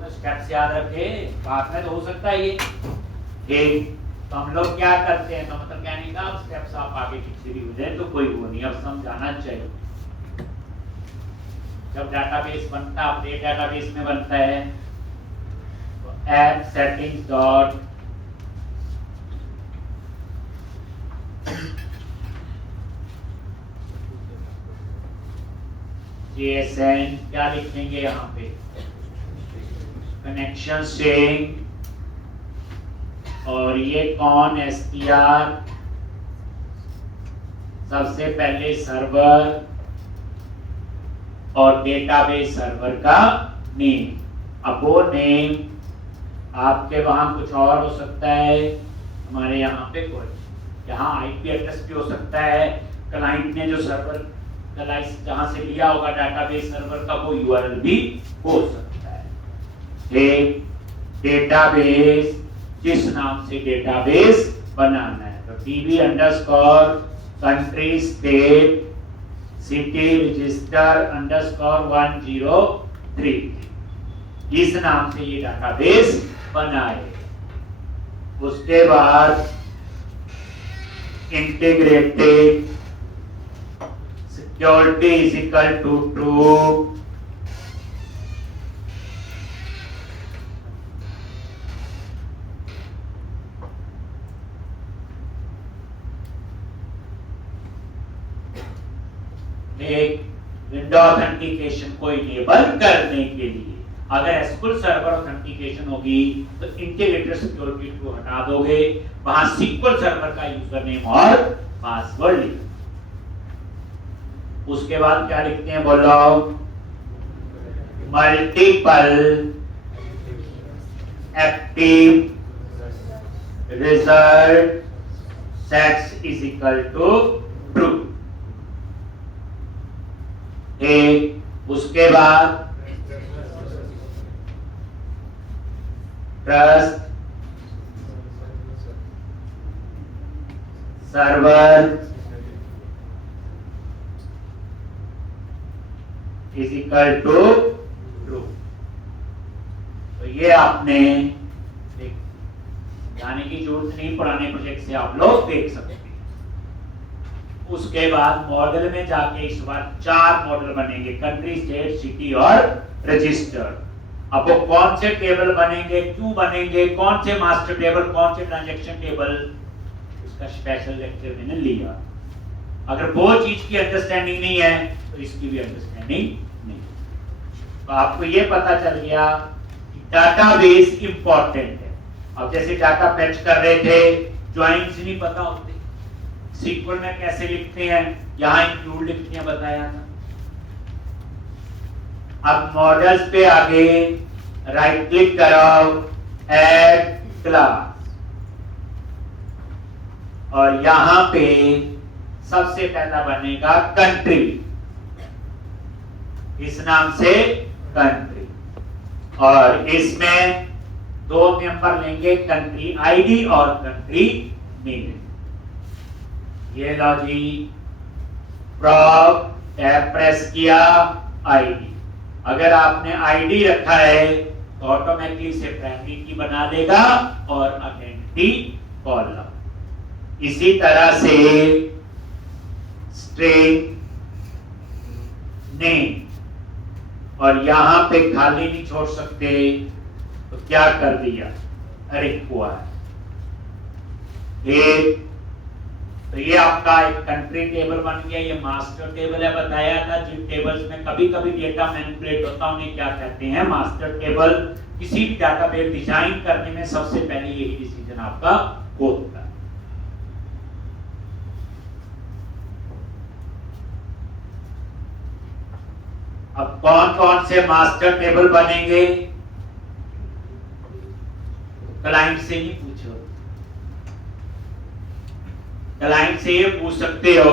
में स्टेप्स याद रखे, बाद में तो हो सकता है ये ठीक। तो हम लोग क्या करते हैं, तो मतलब कहने का स्टेप्स आप आगे पीछे भी हो जाए तो कोई वो नहीं, अब समझाना चाहिए। जब डाटाबेस बनता है, अपडेट डाटाबेस में बनता है, तो ऐप सेटिंग्स डॉट JSN क्या लिखेंगे यहाँ पे, कनेक्शन स्ट्रिंग, और ये कौन str, सबसे पहले सर्वर और डेटाबेस सर्वर का नेम। अब वो नेम आपके वहां कुछ और हो सकता है, हमारे यहाँ पे कोई, यहाँ IP एड्रेस भी हो सकता है, क्लाइंट ने जो सर्वर जहां से लिया होगा डाटाबेस सर्वर का वो URL भी हो सकता है। एक डेटाबेस, जिस नाम से डेटाबेस बनाना है, तो DB underscore country state city register underscore 103, इस नाम से ये डाटाबेस बनाए। उसके बाद integrated security is equal to true, एक विंडो ऑथेंटिकेशन को इनेबल करने के लिए। अगर एसक्यूएल सर्वर ऑथेंटिकेशन होगी तो इंटीग्रेटेड सिक्योरिटी को हटा दोगे, वहां SQL सर्वर का यूजर नेम और पासवर्ड लिखो। उसके बाद क्या लिखते हैं बोलो, multiple active result sets is equal to true. एक, उसके बाद trust server is equal to true. तो ये आपने जाने की जरूरत नहीं, पुराने प्रोजेक्ट से आप लोग देख सकते हैं। उसके बाद मॉडल में जाके इस बार 4 मॉडल बनेंगे, कंट्री स्टेट सिटी और रजिस्टर। अब वो कौन से टेबल बनेंगे, क्यों बनेंगे, कौन से मास्टर टेबल, कौन से ट्रांजैक्शन टेबल, इसका स्पेशल लेक्चर मैंने लिया। अगर वो चीज की अंडरस्टैंडिंग नहीं है तो इसकी भी अंडरस्टैंडिंग नहीं। तो आपको ये पता चल गया कि डाटाबेस इंपॉर्टेंट है। अब जैसे डाटा फेच कर रहे थे, ज्वाइंस नहीं पता होते, SQL में कैसे लिखते हैं, यहां इंक्लूड लिखते हैं, बताया था। अब मॉडल्स पे आगे राइट क्लिक करो, ऐड क्लास, और यहां पे सबसे पहला बनेगा कंट्री, इस नाम से कंट्री, और इसमें 2 मेंबर लेंगे, कंट्री आईडी और कंट्री नेम। ये लो जी, प्रॉप टैब प्रेस किया, आईडी। अगर आपने आईडी रखा है तो ऑटोमेटिकली से प्राइमरी की बना देगा और आइडेंटिटी कॉलम। इसी तरह से स्ट्रिंग नेम, और यहां पे खाली नहीं छोड़ सकते, तो क्या कर दिया, रिक्वायर। एक, तो ये आपका एक कंट्री टेबल बन गया। ये मास्टर टेबल है, बताया था जिन टेबल्स में कभी कभी डेटा मैनिपुलेट होता है उन्हें क्या कहते हैं, मास्टर टेबल। किसी भी डाटाबेस डिजाइन करने में सबसे पहले यही डिसीजन आपका होता है। अब कौन कौन से मास्टर टेबल बनेंगे, क्लाइंट से ही पूछो। क्लाइंट से ये पूछ सकते हो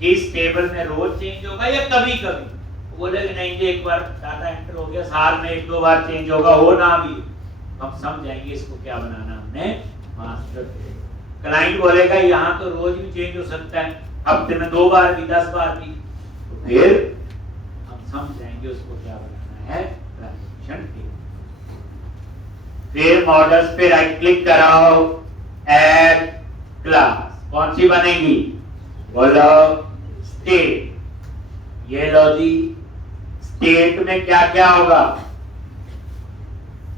कि इस टेबल में रोज चेंज होगा या कभी कभी। बोले कि नहीं जी, एक बार डाटा एंटर हो गया, साल में 1-2 बार चेंज होगा, हो ना भी, हम समझ जाएंगे इसको क्या बनाना हमने, मास्टर टेबल। क्लाइंट बोलेगा यहाँ तो रोज भी चेंज हो सकता है, हफ्ते में 2 बार भी, 10 बार भी, तो फिर हम समझ जाएंगे उसको क्या बनाना है, ट्रांजैक्शन टेबल। फिर मॉडल्स पे राइट क्लिक कराओ, ऐड क्लास, कौन सी बनेगी? बोलो स्टेट। ये लो जी, स्टेट में क्या क्या होगा?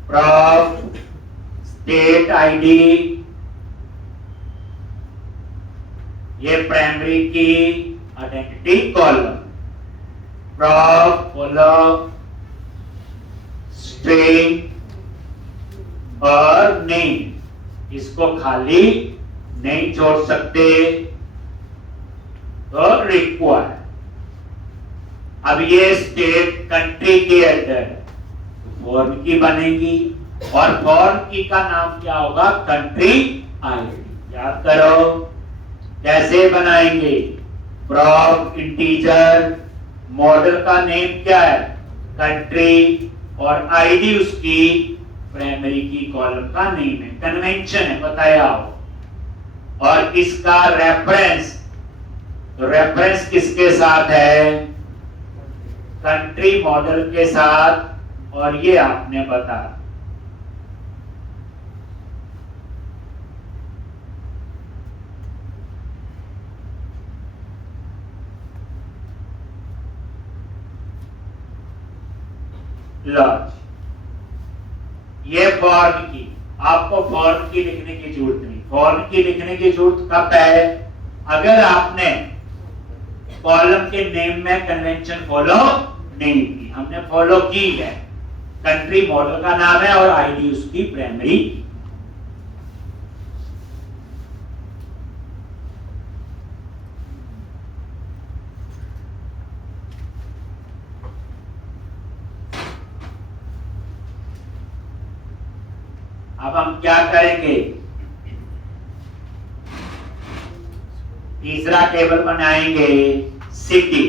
प्रॉप, स्टेट आईडी, ये प्राइमरी की आइडेंटिटी कॉलम, प्रॉप बोलो स्ट्रिंग और नेम, इसको खाली नहीं छोड़ सकते तो रिक्वायर। अब ये स्टेट कंट्री के अंदर फॉर्म की बनेगी और फॉर्म की का नाम क्या होगा? Country ID. याद करो कैसे बनाएंगे? प्रॉप इंटीजर, मॉडल का नेम क्या है? कंट्री, और आईडी उसकी प्राइमरी की कॉलम का नेम है, कन्वेंशन है, बताया हो। और इसका रेफरेंस, तो रेफरेंस किसके साथ है? कंट्री मॉडल के साथ, और ये आपने बता। लॉज, ये फॉर्म की, आपको फॉर्म की लिखने की जरूरत नहीं। फॉर्म की लिखने की जरूरत कब है? अगर आपने कॉलम के नेम में कन्वेंशन फॉलो नहीं की। हमने फॉलो की है, कंट्री मॉडल का नाम है और आईडी उसकी प्राइमरी। अब हम क्या करेंगे? तीसरा टेबल बनाएंगे, सिटी।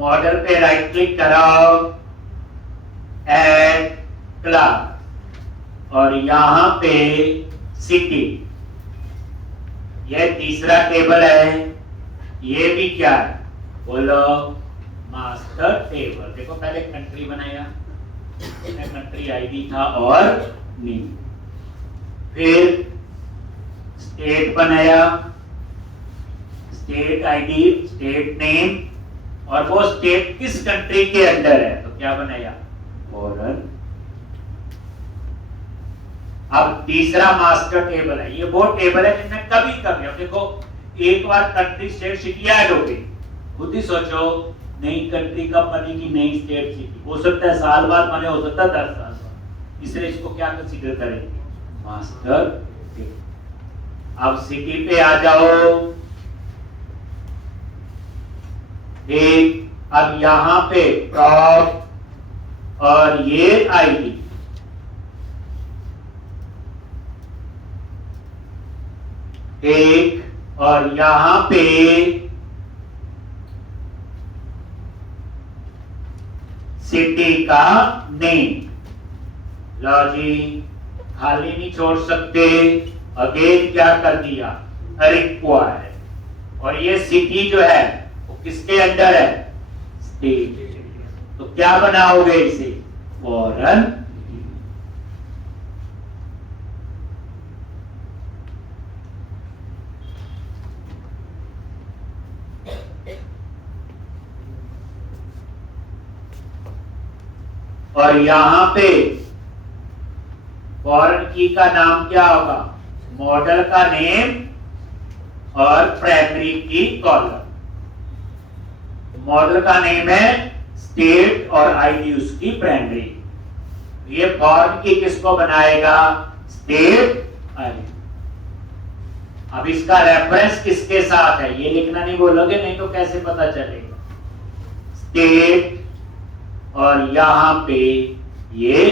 मॉडल पे राइट क्लिक कराओ, ऐड क्लास, और यहां पे सिटी। यह तीसरा टेबल है। ये भी क्या है? बोलो मास्टर टेबल। देखो पहले कंट्री बनाया, कंट्री आईडी था और नेम, फिर स्टेट बनाया, स्टेट आईडी, स्टेट नेम, और वो स्टेट किस कंट्री के अंदर है, तो क्या बनाया? फॉरेन। अब तीसरा मास्टर टेबल है। ये वो टेबल है जिसमें कभी कभी, अब देखो एक बार कंट्री स्टेट सिटी ऐड हो गई, खुद ही सोचो नई कंट्री कब बनेगी, नई स्टेट सिटी। हो सकता है साल बाद बने, हो सकता है 10 साल बाद, इसलिए इसको क्या कंसीडर करेंगे? Master table. अब सिटी पे आ जाओ, एक, अब यहां पे प्रॉप और ये आईडी, एक, और यहां पे सिटी का नेम। लो जी, खाली नहीं छोड़ सकते, अगेन क्या कर दिया? रिक्वायर। और ये सिटी जो है किसके अंदर है? स्टेट। तो क्या बनाओगे इसे? फॉरेन। और यहां पे फॉरेन की का नाम क्या होगा? मॉडल का नेम और प्राइमरी की कॉलम। मॉडल का नेम है स्टेट और आईडी उसकी प्राइमरी। ये फॉर्म की किसको बनाएगा? State ID. अब इसका रेफरेंस किसके साथ है ये लिखना नहीं बोलोगे, नहीं तो कैसे पता चलेगा। स्टेट और यहां पे ये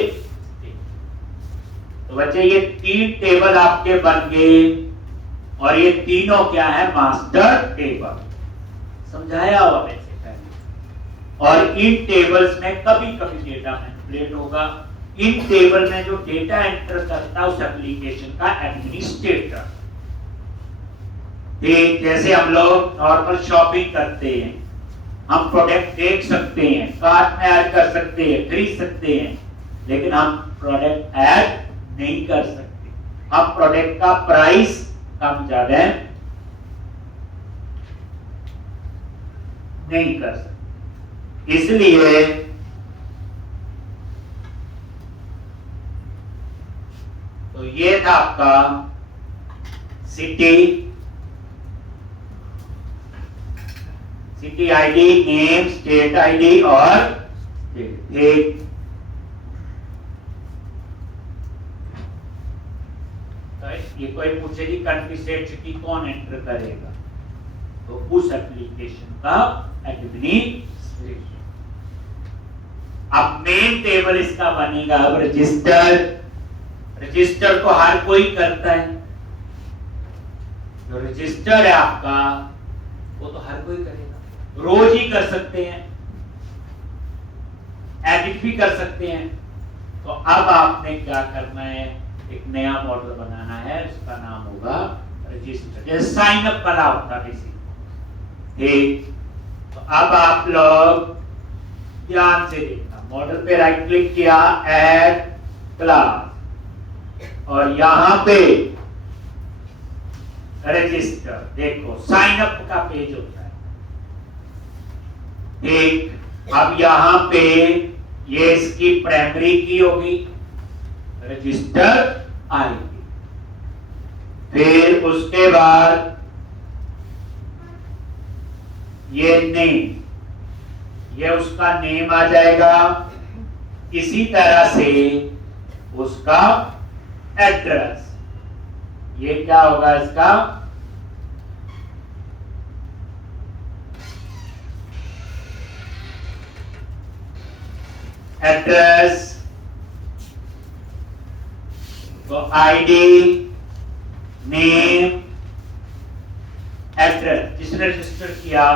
तो बच्चे ये 3 टेबल आपके बन गए और ये तीनों क्या है, मास्टर टेबल। समझाया हुआ वैसे पहले। और इन टेबल्स में कभी कभी डेटा मैनिपुलेट होगा। इन टेबल में जो डेटा एंटर करता है उस एप्लीकेशन का एडमिनिस्ट्रेटर। जैसे हम लोग नॉर्मल शॉपिंग करते हैं, हम प्रोडक्ट देख सकते हैं, कार्ट में ऐड कर सकते हैं, खरीद सकते हैं, लेकिन हम प्रोडक्ट ऐड नहीं कर सकते। हम प्रोडक्ट का प्राइस कम ज्यादा नहीं कर सकते। इसलिए तो ये था आपका city ID, name, state ID और एक ये कोई पूछे कि कंट्री स्टेट सिटी कौन एंटर करेगा, तो उस एप्लीकेशन का एडमिनिस्ट्रेशन। अब मेन टेबल इसका बनेगा। अब रजिस्टर को हर कोई करता है, जो रजिस्टर है आपका वो तो हर कोई करेगा, रोज ही कर सकते हैं, एडिट भी कर सकते हैं। तो अब आपने क्या करना है, एक नया मॉडल बनाना है, उसका नाम होगा रजिस्टर, जैसे साइन अप वाला होता है किसी। ठीक, तो अब आप लोग ध्यान से देखना, मॉडल पे राइट क्लिक किया, ऐड क्लास, और यहां पे रजिस्टर। देखो साइन अप का पेज होता है। ठीक, अब यहां पे ये इसकी प्राइमरी की होगी, रजिस्टर आएगी। फिर उसके बाद ये नेम, ये उसका नेम आ जाएगा। इसी तरह से उसका एड्रेस, ये क्या होगा इसका एड्रेस। तो आईडी, नेम, एड्रेस, जिसने रजिस्टर किया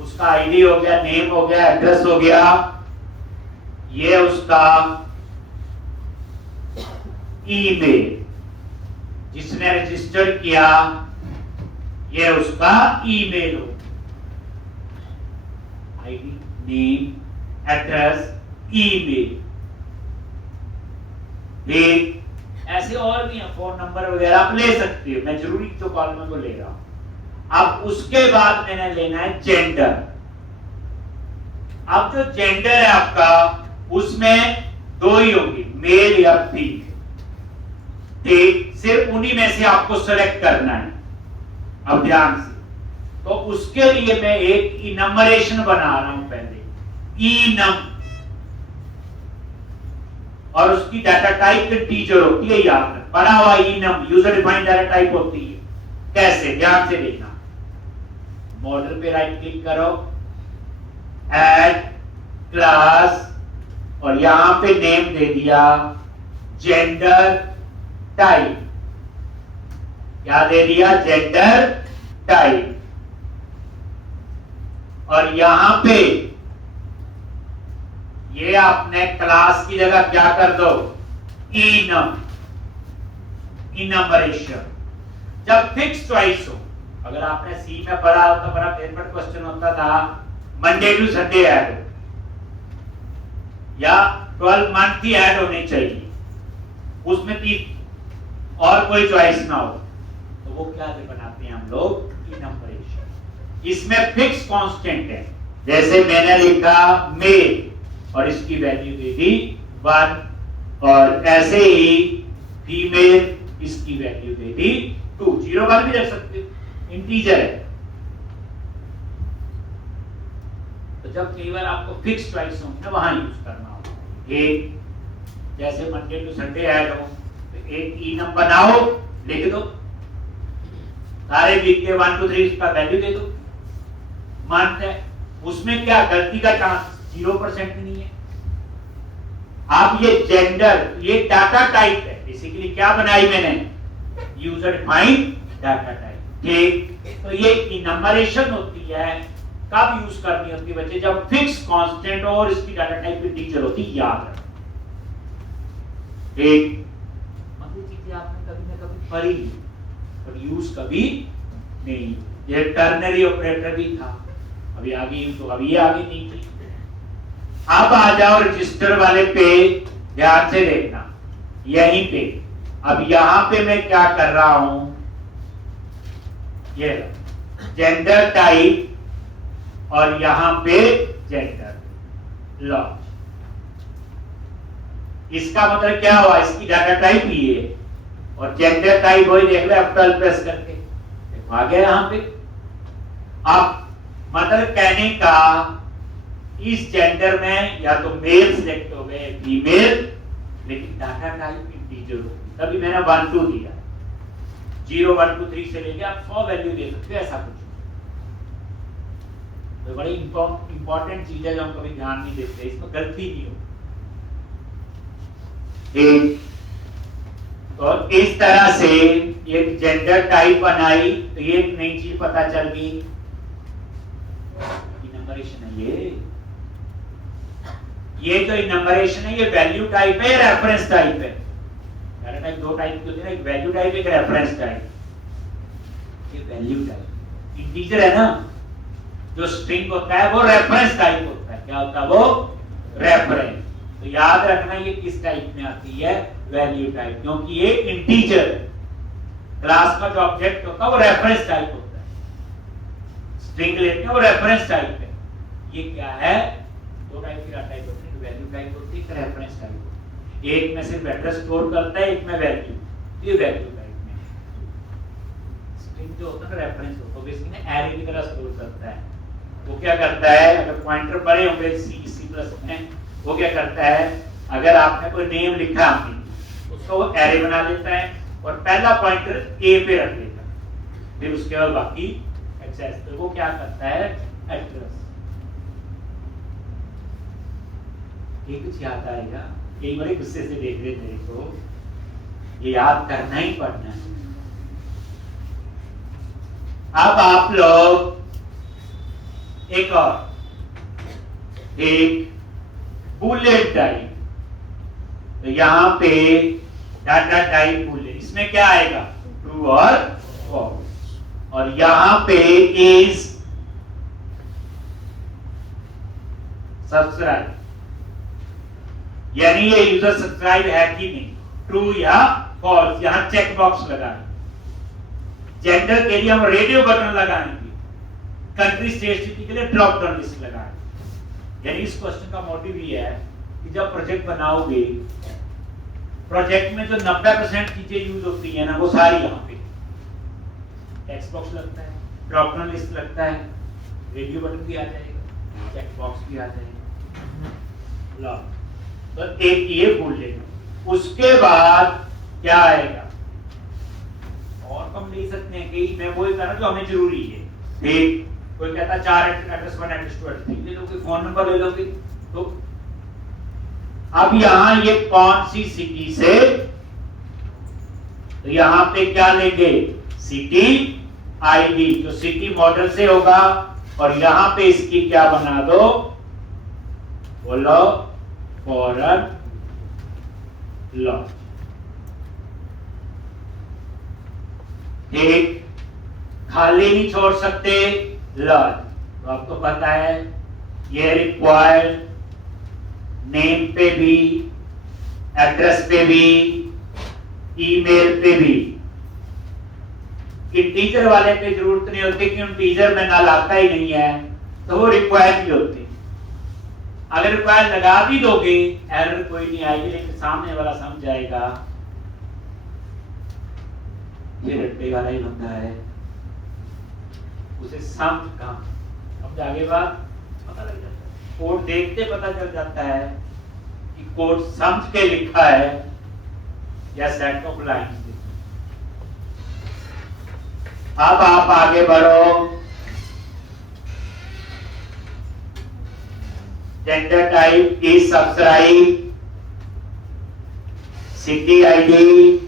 उसका आईडी हो गया, नेम हो गया, एड्रेस हो गया। ये उसका ईमेल, जिसने रजिस्टर किया ये उसका ईमेल हो, आईडी, नेम, एड्रेस, ईमेल। ठीक, ऐसे और भी हैं, फोन नंबर वगैरह आप ले सकते हो, मैं जरूरी तो कॉलम को ले रहा हूं। अब उसके बाद मैंने लेना है जेंडर। अब जो जेंडर है आपका उसमें दो ही होंगे, मेल या फीमेल। ठीक, सिर्फ उन्हीं में से आपको सेलेक्ट करना है। अब ध्यान से, तो उसके लिए मैं एक इनम्बरेशन बना रहा हूं पहले, ई नम, और उसकी डाटा टाइप इंटीजर होती है, याद रख, बना हुआ ई नम यूजर डिफाइंड डाटा टाइप होती है। कैसे, ध्यान से देखना, मॉडल पे राइट क्लिक करो, ऐड क्लास, और यहां पे नेम दे दिया जेंडर टाइप। क्या दे दिया, जेंडर टाइप। और यहां पे ये आपने क्लास की जगह क्या कर दो, इनम्बरेशन। जब फिक्स चॉइस हो, अगर आपने सी में पढ़ा हो तो बड़ा फेवरेट क्वेश्चन होता था, मंडे टू संडे ऐड हो या 12 मंथ ही ऐड होने चाहिए, उसमें और कोई चॉइस ना हो, तो वो क्या बनाते हैं हम लोग, इनम्बरेशन। इसमें फिक्स कांस्टेंट है, जैसे मैंने लिखा मेल और इसकी वैल्यू दे दी 1, और ऐसे ही फीमेल, इसकी वैल्यू दे दी 2। 0 1 भी रख सकते हो, इंटीजर है। तो जब कई बार आपको फिक्स चॉइस होगी ना, वहां यूज करना होगा। एक जैसे मंडे टू संडे ऐड हो, तो एक ई नम बनाओ, लिख दो, सारे वीक के 1 2 3 का वैल्यू दे दो, मंथ है, उसमें क्या गलती का चांस 0% भी नहीं है। अब ये जेंडर, ये डाटा टाइप है, बेसिकली क्या बनाई मैंने, यूजर डिफाइंड डाटा टाइप। ठीक, तो ये नंबरेशन होती है, कब यूज करनी होती है बच्चे, जब फिक्स कांस्टेंट और इसकी डाटा टाइप इंटीजर होती है, याद रखना। ठीक, मतलब चीजें आपने कभी ना कभी पढ़ी पर यूज कभी नहीं। ये टर्नरी ऑपरेटर भी था, अभी आगे तो अभी ये आगे नहीं थी। अब आ जाओ रजिस्टर वाले पे, ध्यान से देखना, यहीं पे अब यहां पे मैं क्या कर रहा हूं, ये जेंडर टाइप और यहां पे जेंडर लॉन्च। इसका मतलब क्या हुआ, इसकी डाटा टाइप ही है और जेंडर टाइप वही देख ले, F12 प्रेस करके देखो आ गया यहां पे। अब मतलब कहने का इस जेंडर में या तो मेल सिलेक्ट हो गए फीमेल, लेकिन डाटा टाइप इंटीजर होगी, तभी मैंने 1 2 दिया, 0 1 2 3 से लेके आप 100 वैल्यू दे सकते हो, ऐसा कुछ। तो बड़ी इंपॉर्टेंट चीज है जो हम कभी ध्यान नहीं देते, इसमें गलती नहीं हो। तो इस तरह से एक जेंडर टाइप बनाई, तो ये एक नई चीज पता चल गई, नंबरेशन है ये जो नंबरेशन है ये वैल्यू टाइप है, रेफरेंस टाइप है। डाटा टाइप दो टाइप के होते हैं, एक वैल्यू टाइप, एक रेफरेंस टाइप। ये वैल्यू टाइप इंटीजर है ना, जो स्ट्रिंग होता है वो रेफरेंस टाइप होता है। क्या होता है वो, रेफरेंस। तो याद रखना ये किस टाइप में आती है, वैल्यू टाइप, क्योंकि ये इंटीजर है। क्लास का जो ऑब्जेक्ट होता है वो रेफरेंस टाइप होता है, स्ट्रिंग लेते हैं वो रेफरेंस टाइप है। ये क्या है, दो टाइप की डाटा टाइप होती है, वैल्यू टाइप होती है, रेफरेंस टाइप होती है। एक में सिर्फ एड्रेस स्टोर करता है, एक में वैल्यू, ये वैल्यू टाइप में। स्ट्रिंग जो होता है ना रेफरेंस होता है, बेसिकली एरे की तरह स्टोर करता है। वो क्या करता है, अगर पॉइंटर बड़े होंगे C++ में, वो क्या करता है, अगर आपने कोई नेम लिखा हमने, उसको वो एरे बना लेता है और पहला पॉइंटर A पे रख देता है, फिर उसके बाद बाकी एक्सेस। तो वो क्या करता है, एड्रेस। ये कुछ याद आएगा, कई बड़े गुस्से से देख रहे मेरे को, ये याद करना ही पड़ना है। अब आप लोग एक और, एक बुलेट टाइप, तो यहां पे डाटा टाइप बुलेट, इसमें क्या आएगा, ट्रू और फॉल्स, और यहां पे इज सब्सक्राइब, यानी ये यूजर सब्सक्राइब है कि नहीं, ट्रू या फॉल्स। यहां चेक बॉक्स लगाएं। जेंडर के लिए हम रेडियो बटन लगाएंगे, कंट्री स्टेट सिटी के लिए ड्रॉप डाउन लिस्ट लगाएंगे। यानी इस क्वेश्चन का मोटिव ये है कि जब प्रोजेक्ट बनाओगे, प्रोजेक्ट में जो 90% चीजें यूज होती है ना, वो सारी यहाँ पे टेक्स्ट बॉक्स लगता है, ड्रॉप डाउन लिस्ट लगता है, रेडियो बटन भी आ जाएगा, चेक बॉक्स भी आ जाएगा। लो, तो एक ये भूल लेना। उसके बाद क्या आएगा, और हम ले सकते हैं कि मैं वो करना जो हमें जरूरी है। एक कोई कहता है 4 एड्रेस 1 एड्रेस 2 एड्रेस 3 ले लो, कोई फोन नंबर ले लो। तो अब यहां ये कौन सी सिटी से, तो यहां पे क्या लेंगे, सिटी आईडी, जो सिटी मॉडल से होगा, और यहां पे इसकी क्या बना दो, बोलो, फॉरन लॉन्च। एक खाली नहीं छोड़ सकते, लॉन्च। तो आपको पता है ये रिक्वायर्ड नेम पे भी, एड्रेस पे भी, ईमेल पे भी। इंटीजर वाले पे जरूरत नहीं होती कि इंटीजर में ना लाता ही नहीं है, तो वो रिक्वायर्ड भी होती। अगर रिक्वायर्ड लगा भी दोगे, एरर कोई नहीं आएगी, लेकिन सामने वाला समझ जाएगा ये रट्टे वाला ही बंदा है, उसे समझ कम समझ, आगे बात पता लग जाता है। कोड देखते पता चल जाता है कि कोड समझ के लिखा है या सेट ऑफ लाइंस। अब आप आगे बढ़ो, gender type is subscribe, city ID,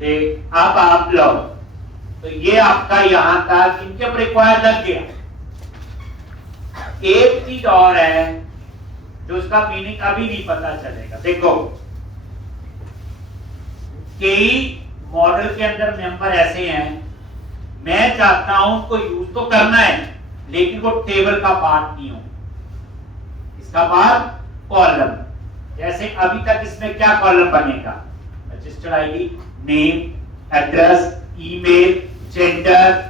ठीक। अब आप लो, तो ये आपका यहां तक इनके ऊपर रिक्वायर लग गया। एक चीज और है जो उसका मीनिंग अभी नहीं पता चलेगा। देखो, कई मॉडल के अंदर मेंबर ऐसे हैं, मैं चाहता हूं उनको यूज तो करना है लेकिन वो टेबल का पार्ट नहीं हो। इसका पार्ट कॉलम, जैसे अभी तक इसमें क्या कॉलम बनेगा? Registered ID, name, address, email, gender,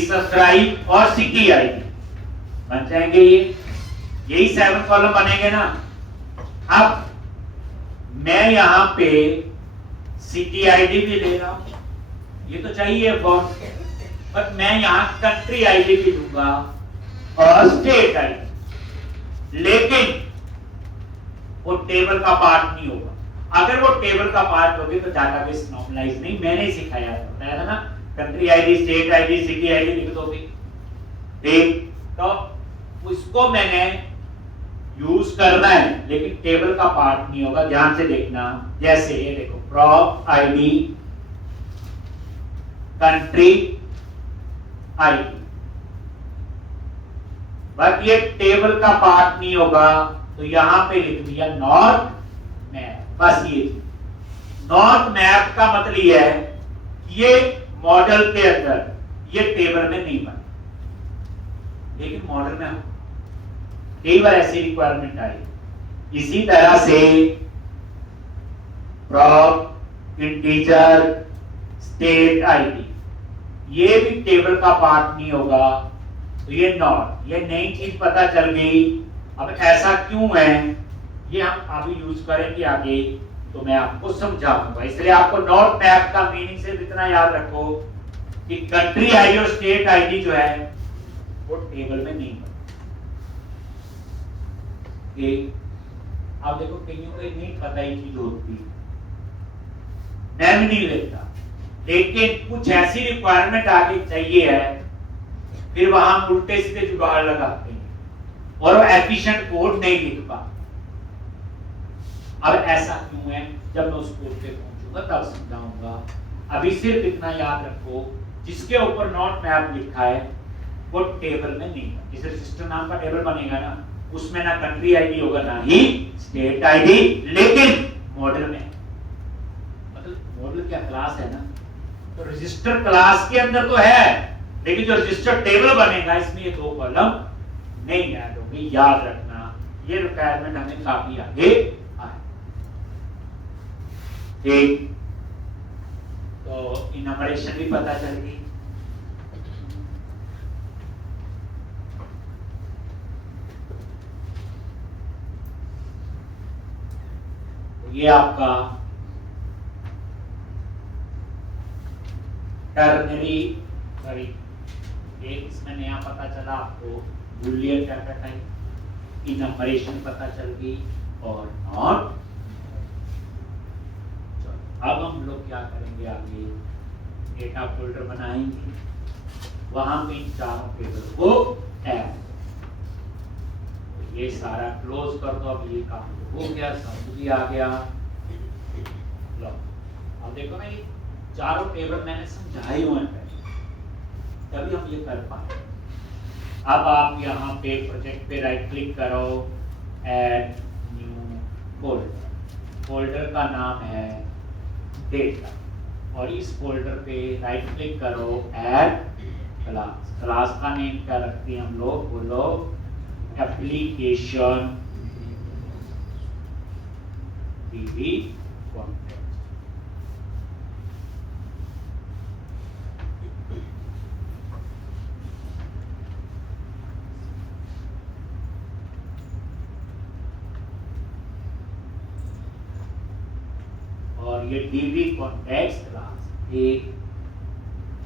subscribe और सिटी आईडी बन जाएंगे। ये यही 7 कॉलम बनेंगे ना। अब मैं यहां पे सिटी आईडी भी ले रहा हूं, ये तो चाहिए फॉर्म, बट मैं यहां कंट्री आईडी भी दूंगा और स्टेट आईडी, लेकिन वो टेबल का पार्ट नहीं होगा। अगर वो टेबल का पार्ट होगी तो डाटाबेस नॉर्मलाइज नहीं, मैंने सिखाया था ना, country ID, state ID, city ID लिख दोगे। ठीक, तो उसको मैंने यूज करना है लेकिन टेबल का पार्ट नहीं होगा। ध्यान से देखना, जैसे ये देखो, prop ID, country ID, but ये टेबल का पार्ट नहीं होगा, तो यहां पे लिख दिया नॉट मैप। बस ये नॉट मैप का मतलब ये है कि ये मॉडल के अंदर ये टेबल में नहीं बना, लेकिन मॉडल में हो। कई बार ऐसी रिक्वायरमेंट आई। इसी तरह से प्रॉप, इंटीजर, स्टेट आईडी, ये भी टेबल का पार्ट नहीं होगा, तो ये नॉट, ये नई चीज पता चल गई। अब ऐसा क्यों है ये हम अभी यूज करेंगे आगे, तो मैं आपको समझाऊंगा। इसलिए आपको नॉट मैप का मीनिंग सिर्फ इतना याद रखो कि कंट्री आईडी और स्टेट आईडी जो है वो टेबल में नहीं बनती। अब देखो, कईयों को नहीं पता ये चीज होती, मैं भी नहीं लेता, लेकिन कुछ ऐसी रिक्वायरमेंट आगे चाहिए है, फिर वहां उल्टे सीधे जुगाड़ लगाते हैं और वो एफिशिएंट कोड नहीं लिख पाते। अब ऐसा क्यों है, जब मैं उस कोड पे पहुंचूंगा तब समझाऊंगा। अभी सिर्फ इतना याद रखो, जिसके ऊपर नॉट मैप लिखा है वो टेबल में नहीं है। जिस रजिस्टर नाम का टेबल बनेगा ना, उसमें ना कंट्री आईडी होगा ना ही स्टेट आईडी, लेकिन मॉडल में, मतलब मॉडल क्या क्लास है ना, तो रजिस्टर क्लास के अंदर तो है, लेकिन जो रजिस्टर टेबल बनेगा इसमें ये 2 कॉलम नहीं ऐड होंगे। याद रखना, ये रिक्वायरमेंट हमें काफी आगे आए। ठीक, तो इनमरेशन भी पता चल गई। ये आपका टर्नरी, सॉरी, एक इसमें नया पता चला आपको, बूलियन डाटा टाइप, इनमरेशन पता चल गई और नॉट। अब हम लोग क्या करेंगे आगे, डेटा फोल्डर बनाएंगे, वहां पे इन चारों टेबल को ऐड, ये सारा क्लोज कर दो। अब ये काम हो गया, सब भी आ गया। लो, अब देखो ना, ये चारों टेबल मैंने समझाए हुए हैं, तभी हम ये कर पाए। अब आप यहाँ पे प्रोजेक्ट पे राइट क्लिक करो, ऐड न्यू फोल्डर, फोल्डर का नाम है डेटा, और इस फोल्डर पे राइट क्लिक करो, ऐड क्लास, क्लास का नेम क्या रखते हैं हम लोग, बोलो एप्लीकेशन DB कॉन्टेक्स्ट। और ये डीबी कॉन्टेक्स्ट क्लास एक,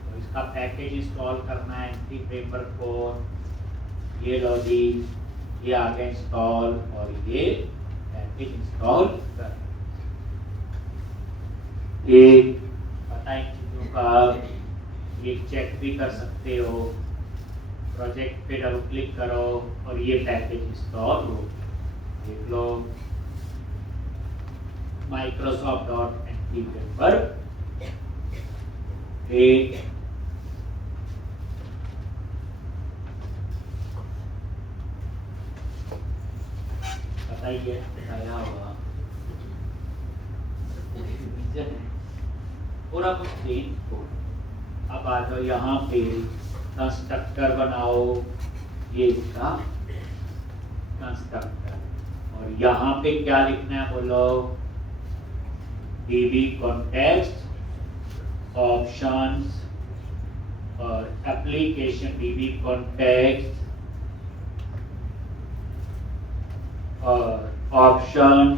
तो इसका पैकेज इंस्टॉल करना है एंटी पेपर कोड, ये लो जी, ये आगे इंस्टॉल और ये पैकेज इंस्टॉल कर, एक पता है चीज़ों का ये चेक भी कर सकते हो, प्रोजेक्ट पे डबल क्लिक करो और ये पैकेज इंस्टॉल हो, देख लो Microsoft.NT पेपर एक, बताइए बताया होगा पूरा कुछ चेंज हो। अब आ जाओ यहाँ पे कंस्ट्रक्टर बनाओ, ये इसका कंस्ट्रक्टर, और यहाँ पे क्या लिखना है बोलो, डीबी कॉन्टेक्स्ट ऑप्शंस और एप्लीकेशन डीबी कॉन्टेक्स्ट और ऑप्शन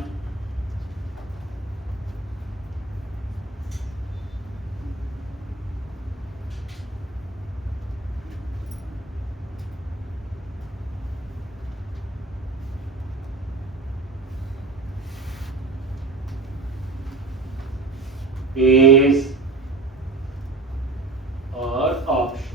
बेस और ऑप्शन,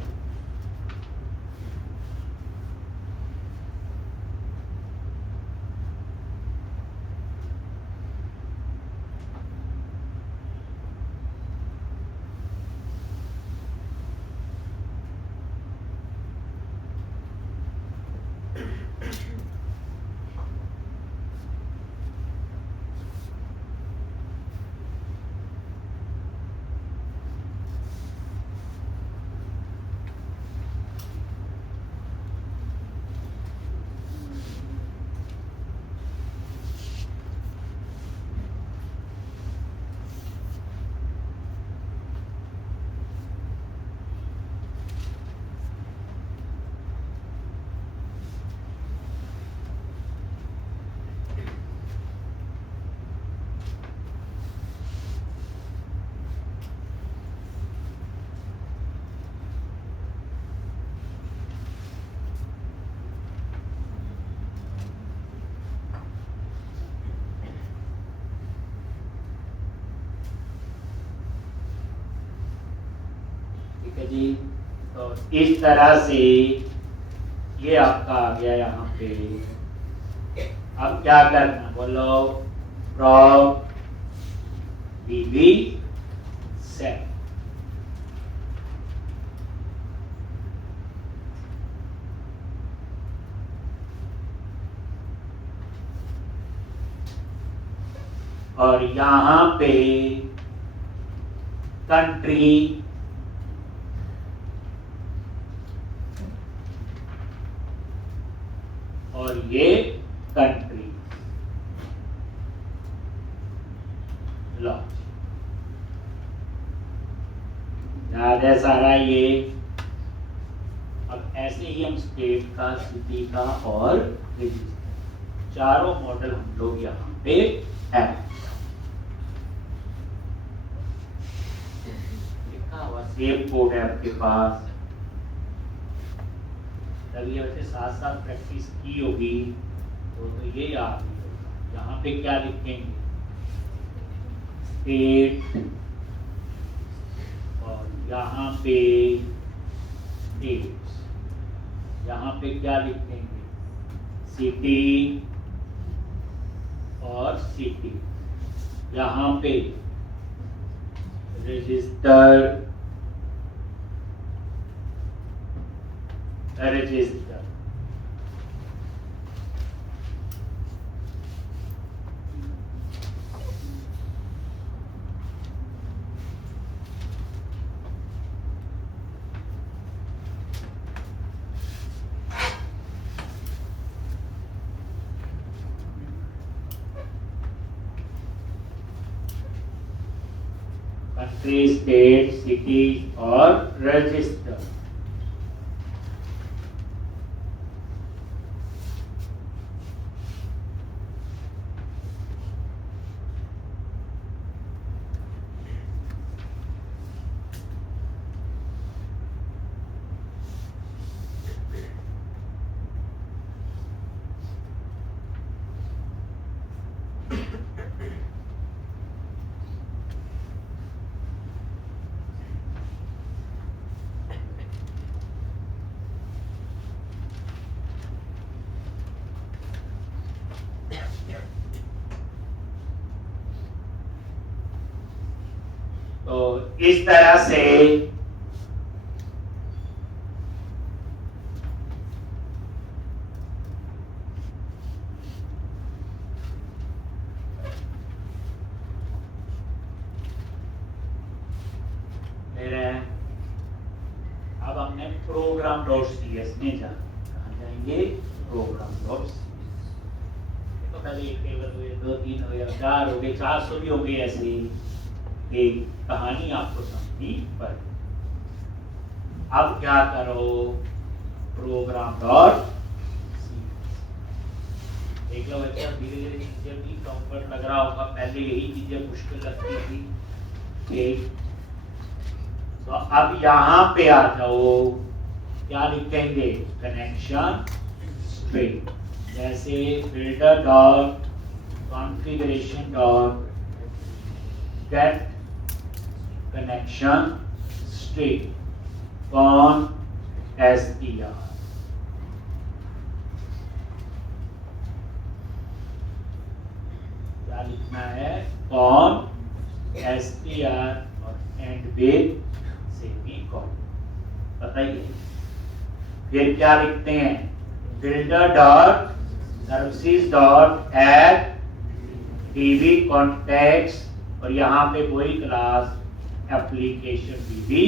ठीक है जी। तो इस तरह से ये आपका आ गया यहाँ पे। अब क्या करना बोलो, प्रॉप db set, और यहाँ पे कंट्री और ये कंट्री लॉन्च, याद है सारा ये। अब ऐसे ही हम स्टेट का, सिटी का और रजिस्टर, चारों मॉडल हम लोग यहाँ पे है। लिखा हुआ सेम कोड है आपके पास, तभी वैसे साथ साथ प्रैक्टिस की होगी तो ये याद नहीं होगा। यहाँ पे क्या लिखेंगे, स्टेट, और यहाँ पे स्टेट्स, यहाँ पे क्या लिखेंगे, सिटी और सिटी, यहाँ पे register, register, country, state, city और रजिस्टर। तो इस तरह से अब हमने प्रोग्राम डॉट सी एस में कहाँ जाएंगे, प्रोग्राम डॉट सी एस। तो पहले एक टेबल हुए, 2 3 हो गया, 4 हो गए, 400 भी हो गए। ऐसे एक कहानी आपको समझनी पर अब क्या करो, प्रोग्राम डॉट सी एस। देख लो बच्चे, अब धीरे धीरे चीजें भी कंफर्ट लग रहा होगा, पहले यही चीजें मुश्किल लगती थी। ठीक, तो अब यहाँ पे आ जाओ, क्या लिखेंगे, कनेक्शन स्ट्रिंग। जैसे builder dot configuration dot get connection string con str। क्या लिखना है, कॉन str और एंड विद बताइए। फिर क्या लिखते हैं, builder dot services dot add DB context और यहाँ पे वही क्लास एप्लीकेशन डीबी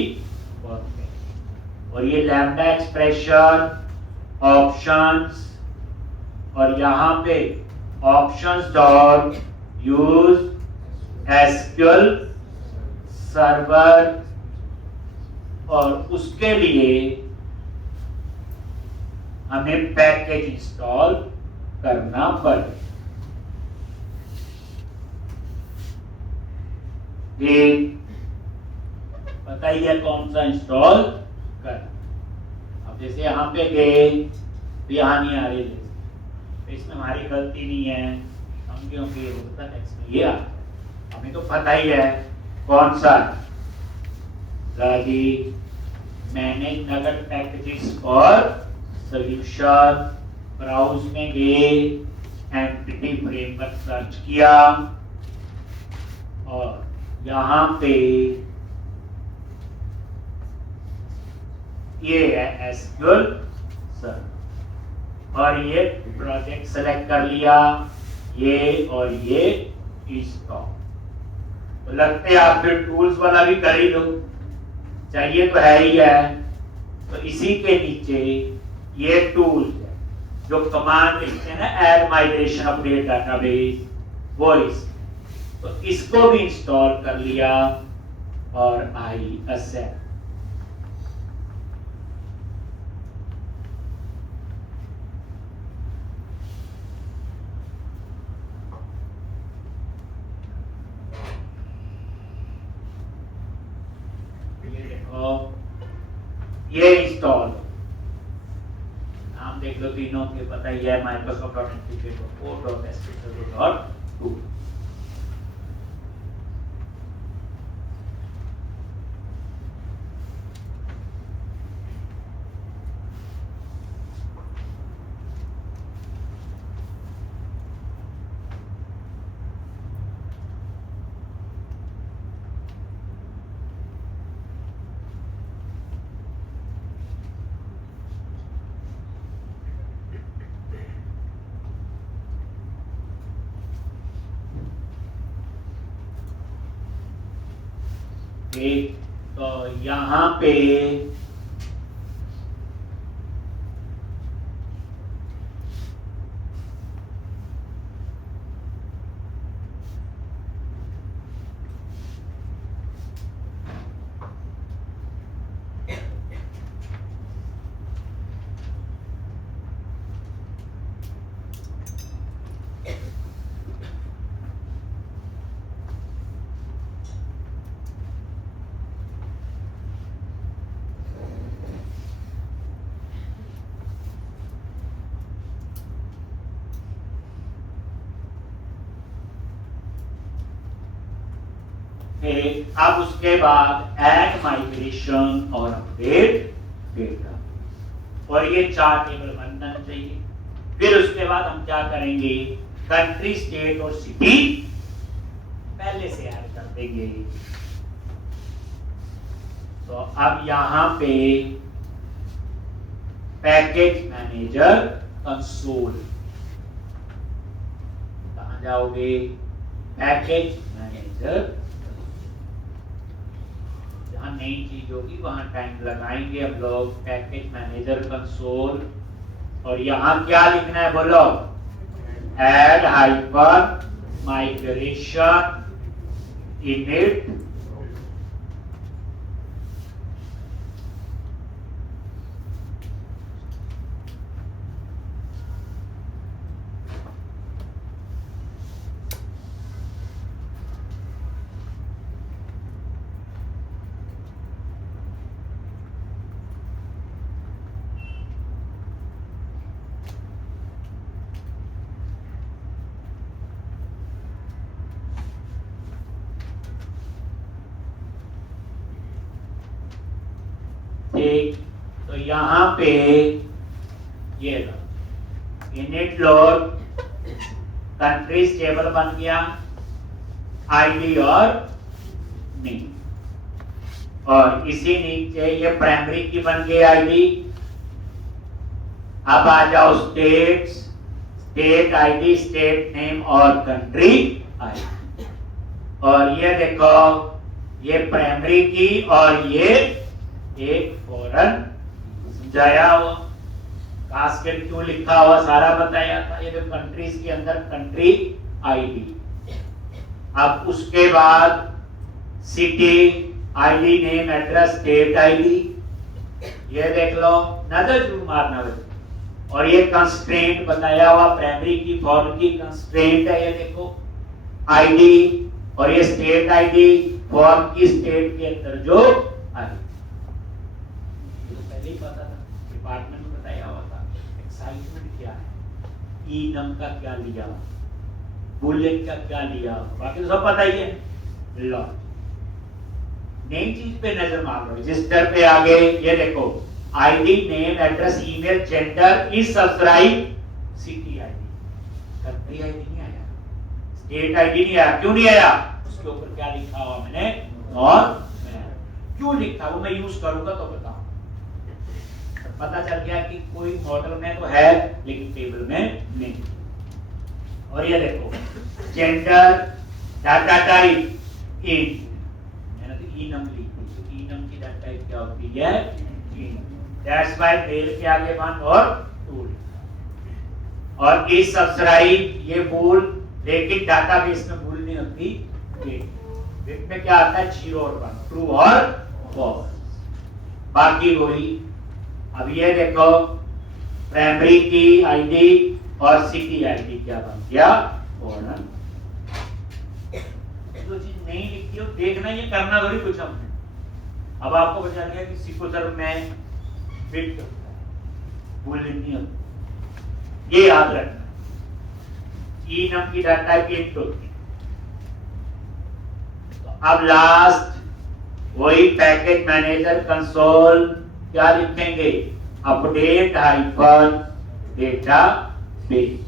कॉन्टेक्स्ट और ये लैम्डा एक्सप्रेशन ऑप्शंस और यहाँ पे options dot use SQL server और उसके लिए हमें पैकेज इंस्टॉल करना पड़ेगा। बताइए कौन सा इंस्टॉल कर। अब जैसे यहाँ पे गए तो यहाँ नहीं आ रही, तो इसमें हमारी गलती नहीं है, हम क्योंकि होता टेक्स्ट में ये आता है, हमें तो पता ही है कौन सा मैनेज नगद पैकेजेस फॉर सॉल्यूशन। ब्राउज में गए, एंटिटी फ्रेमवर्क सर्च किया और यहाँ पे ये है एसक्यूएल सर्वर और ये प्रोजेक्ट सेलेक्ट कर लिया, ये और ये इंस्टॉल। तो लगते हैं आप फिर टूल्स वाला भी कर ही लो, चाहिए तो है ही है। तो इसी के नीचे ये टूल्स है जो कमांड लिखते हैं ना, ऐड माइग्रेशन अपडेट डाटाबेस, वो तो इसको भी इंस्टॉल कर लिया और आई एक्सेप्ट। ये इंस्टॉल नाम देख लो तीनों के, पता ही है, माइक्रोसॉफ्ट डॉट इंटीग्रेटेड 4.sp2। ठीक, तो यहाँ पे अब उसके बाद ऐड माइग्रेशन और अपडेट डेटा और ये 4 टेबल बनना चाहिए। फिर उसके बाद हम क्या करेंगे, कंट्री, स्टेट और सिटी पहले से ऐड कर देंगे। तो अब यहाँ पे पैकेज मैनेजर कंसोल, कहाँ जाओगे? पैकेज मैनेजर, जहाँ नई चीज होगी वहां टाइम लगाएंगे हम लोग। पैकेज मैनेजर कंसोल, और यहाँ क्या लिखना है बोलो? ऐड हाइपर माइग्रेशन इनिट ठीक। तो यहाँ पे ये इनिट लोड कंट्रीज टेबल बन गया, आईडी और नेम, और इसी नीचे ये प्राइमरी की बन गई आईडी। अब आ जाओ states, state ID, state name और कंट्री आईडी, और ये देखो ये प्राइमरी की और ये एक फॉरेन। समझाया हुआ कास्केड क्यों लिखा हुआ सारा बताया था। ये कंट्रीज के अंदर कंट्री आईडी, अब उसके बाद city ID, name address, state ID, ये देख लो, नजर जरूर मारना बच्चे। और ये कंस्ट्रेंट बताया हुआ प्राइमरी की फॉरेन की कंस्ट्रेंट है, ये देखो आईडी, और ये स्टेट आईडी फॉरेन की स्टेट के अंदर जो आईडी, पहले ही पता था, डिपार्टमेंट में बताया हुआ था। एक्साइटमेंट क्या है, ई नम का क्या लिया, बुलेट का क्या लिया, बाकी तो सब पता ही है। लो नई चीज पे नजर मार लो, रजिस्टर पे आ गए, ये देखो ID, name, address, email, gender, is subscribe, city ID, country ID नहीं आया, स्टेट आईडी नहीं आया। क्यों नहीं आया? उसके ऊपर क्या लिखा हुआ मैंने, और क्यों लिखा वो मैं यूज करूंगा तो बताऊं। पता चल गया कि कोई मॉडल में तो है लेकिन टेबल में नहीं। और ये देखो जेंडर, डाटा टाइप, इन, मैंने तो ई नम लिखी, तो ई नम की डाटा टाइप क्या होती है, इन। दैट्स व्हाई मेल के आगे 1 और 2 लिखा। और इज सब्सक्राइब ये भूल, लेकिन डाटाबेस में भूल नहीं होती। बिट में क्या आता है, 0 और 1, ट्रू और फॉल्स, बाकी वही। अब ये देखो प्राइमरी की आईडी और सिटी आईडी क्या बन गया, फॉरेन। जो चीज नहीं लिखी हो देखना, ये करना थोड़ी कुछ हमने। अब आपको बता दिया कि सिक्वेंसर में बिट भूल नहीं होती, ये याद रखना। ई नम की डाटा की इनपुट। तो अब लास्ट वही पैकेज मैनेजर कंसोल, क्या लिखेंगे, अपडेट हाइपर डेटा बेस।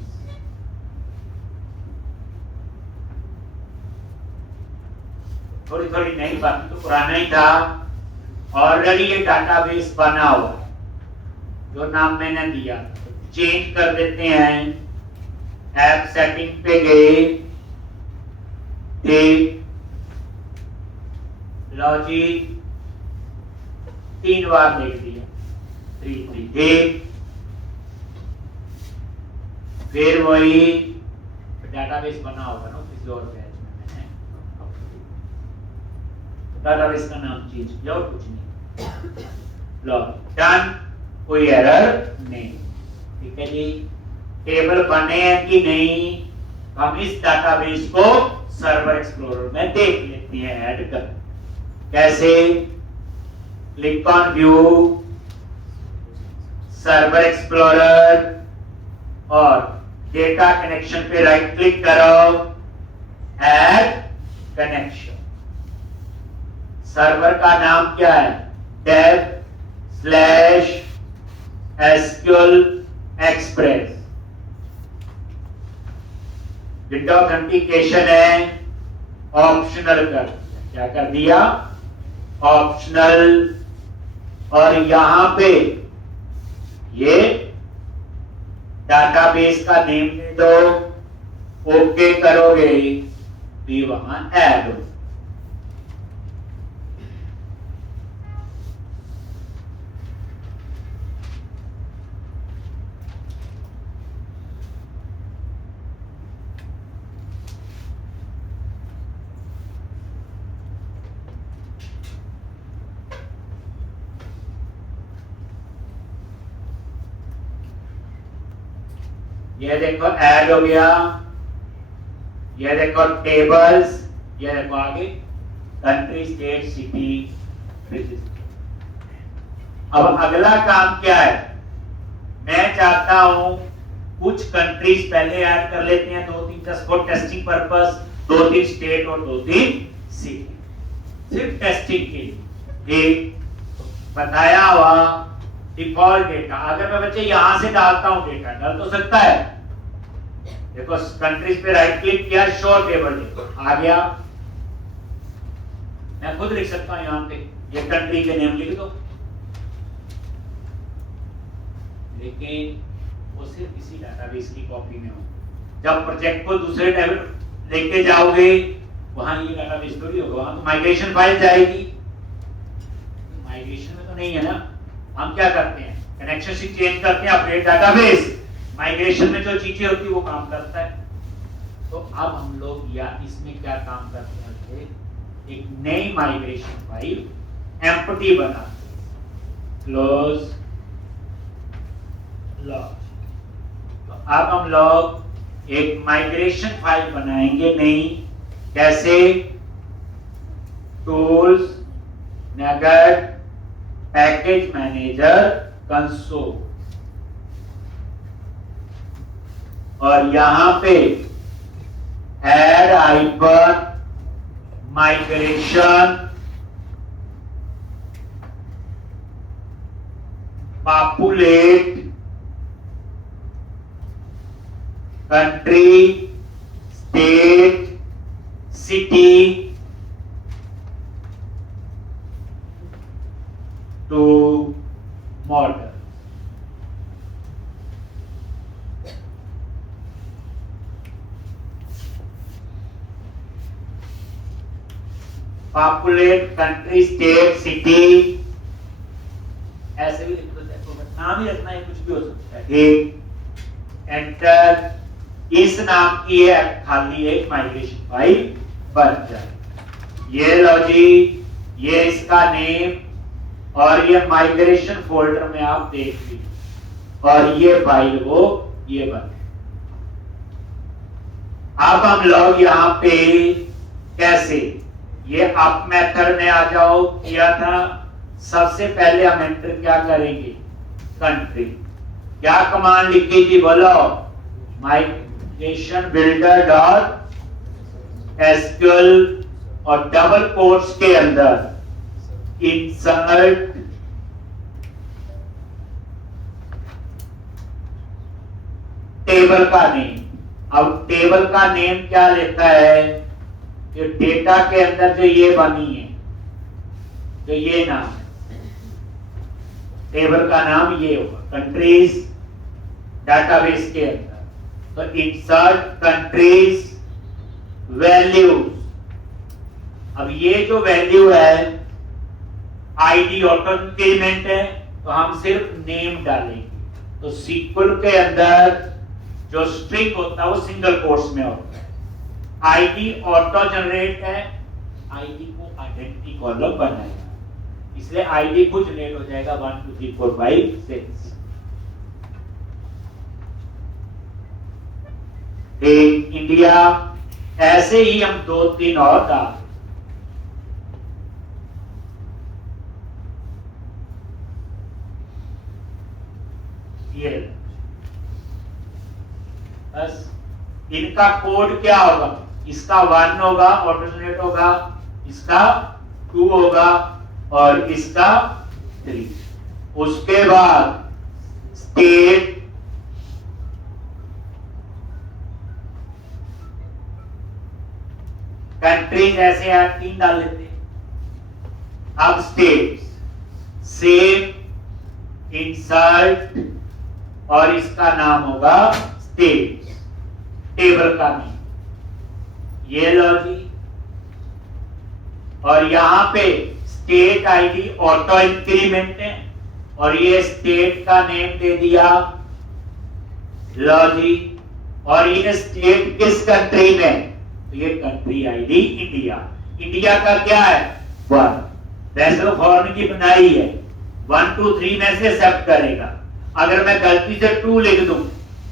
थोड़ी थोड़ी नई बात, तो पुराना ही था, ऑलरेडी ये डाटाबेस बना हुआ, जो नाम मैंने दिया चेंज कर देते हैं। ऐप सेटिंग पे गए, लॉजिक 3 बार लिख दिया, 3 फिर वही डाटाबेस बना होगा ना किसी और बैच में, मैंने डाटाबेस का नाम चेंज किया और कुछ नहीं। लो डन, कोई एरर नहीं। ठीक है जी, टेबल बने हैं कि नहीं, हम इस डाटाबेस को सर्वर एक्सप्लोरर में देख लेते हैं ऐड कर। कैसे, click on view, server explorer, और डेटा कनेक्शन पे राइट क्लिक करो, ऐड कनेक्शन। सर्वर का नाम क्या है, dev/SQL Express। विंडो ऑथेंटिकेशन है, ऑप्शनल कर दिया। क्या कर दिया, ऑप्शनल, और यहां पे ये डाटाबेस का नेम दे दो, ओके करोगे भी वहां ऐड हो। ये देखो ऐड हो गया, ये देखो टेबल्स, ये देखो आगे कंट्री, स्टेट, सिटी, रजिस्टर। अब अगला काम क्या है, मैं चाहता हूं कुछ कंट्रीज पहले ऐड कर लेते हैं, 2-3 just for testing purpose, 2-3 state और 2-3 सिटी, सिर्फ टेस्टिंग के लिए। बताया हुआ डिफॉल्ट डेटा, अगर मैं बच्चे यहां से डालता हूं डेटा, डाल तो सकता है। देखो कंट्रीज पे राइट क्लिक किया, शो टेबल आ गया, मैं खुद लिख सकता हूं यहां पे, ये कंट्री के नेम लिख दो, लेकिन वो सिर्फ इसी डाटाबेस की कॉपी में हो। जब प्रोजेक्ट को दूसरे टेबल लेके जाओगे, वहां ये डाटाबेस थोड़ी होगा, वहां तो माइग्रेशन फाइल जाएगी। माइग्रेशन में तो नहीं है ना, हम क्या करते हैं, कनेक्शन से चेंज करते हैं, अपडेट डाटाबेस। माइग्रेशन में जो चीजें होती है वो काम करता है। तो अब हम लोग या इसमें क्या काम करते हैं, एक नई माइग्रेशन फाइल एम्प्टी बनाते हैं, क्लोज लॉग। तो अब हम लोग एक माइग्रेशन फाइल बनाएंगे नई, कैसे, tools, NuGet, package manager, console, और यहां पे add icon migration, populate country, state, city to model. Populate country, state, city, ऐसे भी लिख दो, नाम ही रखना है, कुछ भी हो सकता है। एक एंटर, इस नाम की है खाली एक माइग्रेशन फाइल बन जाए। ये लो जी, ये इसका नेम, और ये माइग्रेशन फोल्डर में आप देख लीजिए, और ये फाइल वो ये बन। अब हम लोग यहाँ पे कैसे, ये अप मेथड में आ जाओ, किया था। सबसे पहले हम एंटर क्या करेंगे, कंट्री, क्या कमांड लिखी थी बोलो, माइग्रेशन बिल्डर डॉट एसक्यूएल, और डबल कोट्स के अंदर इंसर्ट टेबल का नेम। अब टेबल का नेम क्या लेता है, जो डेटा के अंदर जो ये बनी है, जो ये नाम है, टेबल का नाम ये होगा कंट्रीज डाटाबेस के अंदर। तो इंसर्ट कंट्रीज वैल्यूज। अब ये जो वैल्यू है आईडी ऑटो इंक्रीमेंट है, तो हम सिर्फ नेम डालेंगे। तो सीक्वल के अंदर जो स्ट्रिंग होता है वो सिंगल कोट्स में होता है। आईडी ऑटो जनरेट है, आईडी को आइडेंटिटी कॉलम बनाएगा, इसलिए आईडी खुद जनरेट हो जाएगा 1 2 3 4 5 6। इंडिया, ऐसे ही हम 2-3 और डाल, ये बस। इनका कोड क्या होगा, इसका 1 होगा ऑटो जनरेट होगा, इसका 2 होगा, और इसका 3। उसके बाद स्टेट, कंट्रीज ऐसे आप 3 डाल लेते हैं, अब स्टेट्स सेम इंसर्ट और इसका नाम होगा स्टेट्स, टेबल का नहीं। ये लो जी, और यहां पे स्टेट आईडी ऑटो इंक्रीमेंट है और ये स्टेट का नेम दे दिया, लो जी। और ये स्टेट किस कंट्री में, तो ये कंट्री आईडी इंडिया। इंडिया का क्या है 1, वैसे फॉर्म की बनाई है 1 2 3 में से एक्सेप्ट करेगा। अगर मैं गलती से 2 लिख दूं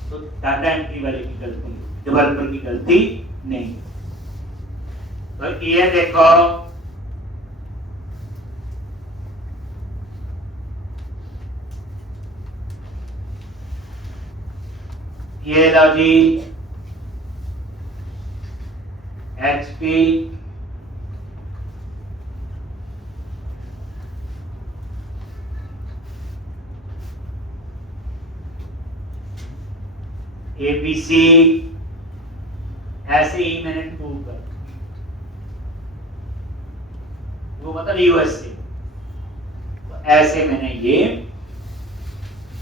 तो डाटा एंट्री वाले की गलती, डेवलपर की गलती नहीं। तो ये देखो ये लो जी HP ABC, ऐसे ही मैंने प्रूव कर, वो मतलब यूएसए, तो ऐसे मैंने ये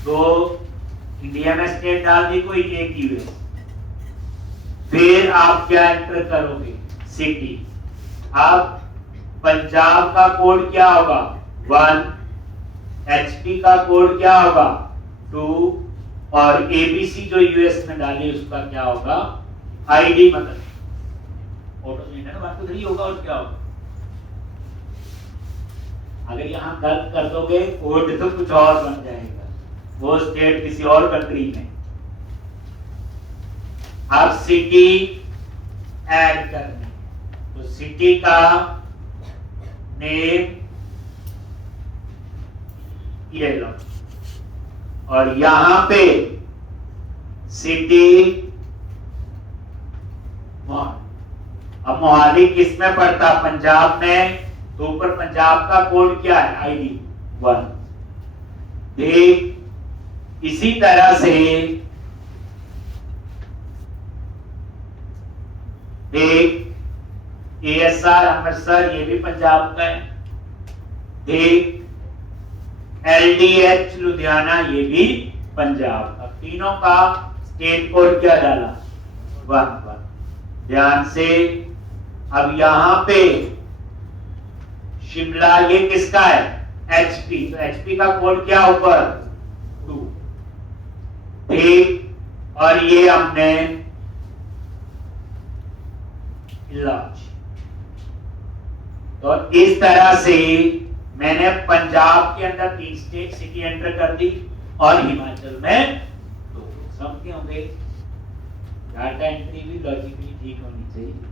दो इंडिया में स्टेट डाल दी, कोई एक यूएस। फिर आप क्या एंटर करोगे, सिटी। अब पंजाब का कोड क्या होगा 1, HP का कोड क्या होगा 2, और ABC जो यूएस में डाली उसका क्या होगा आईडी, मतलब ऑटो सिलेंडर 1 2 3 होगा और क्या होगा। अगर यहां गलत कर दोगे कोड तो कुछ और बन जाएगा, वो स्टेट किसी और कंट्री में। अब सिटी ऐड करनी, तो सिटी का नेम ये लो, और यहां पे सिटी अब मोहाली किस में पड़ता, पंजाब में, तो ऊपर पंजाब का कोड क्या है आईडी 1। देख इसी तरह से देख ASR अमृतसर ये भी पंजाब का है, देख LDH लुधियाना ये भी पंजाब का, तीनों का स्टेट कोड क्या डाला 1 1। ध्यान से अब यहां पे शिमला ये किसका है HP, तो HP का कोड क्या ऊपर 2, ठीक। और ये हमने इलाज, तो इस तरह से मैंने पंजाब के अंदर 3 स्टेट सिटी एंटर कर दी और हिमाचल में 2। समझते होंगे, डाटा एंट्री भी लॉजिकली ठीक होनी चाहिए।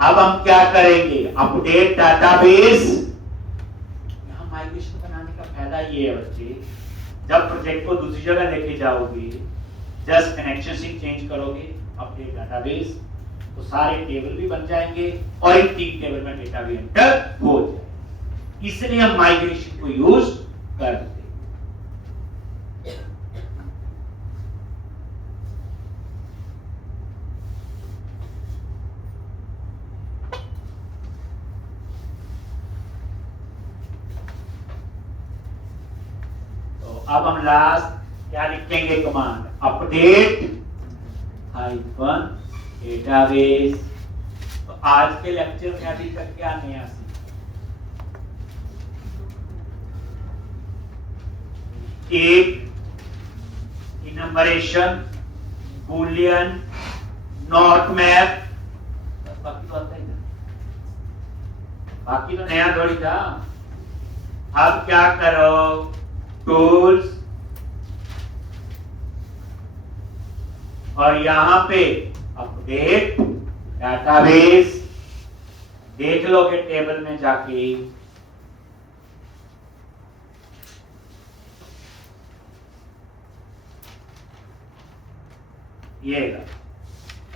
अब हम क्या करेंगे, अपडेट डाटाबेस। यहां माइग्रेशन बनाने का फायदा ये है बच्चे, जब प्रोजेक्ट को दूसरी जगह लेके जाओगे, जस्ट कनेक्शन सिंक चेंज करोगे, अपडेट डाटाबेस, तो सारे टेबल भी बन जाएंगे और इन 3 टेबल में डेटा भी एंटर हो जाए। इसलिए हम माइग्रेशन को यूज करते हैं। तो अब हम लास्ट क्या लिखेंगे, कमांड अपडेट हाइफन डेटाबेस। तो आज के लेक्चर में अभी तक क्या नया सीखा, एक इनम्बरेशन, बूलियन, नॉट मैप, बाकी तो नया थोड़ी था। अब क्या करो, टूल्स, और यहां पे अपडेट डाटाबेस, देख लोगे टेबल में जाके, ये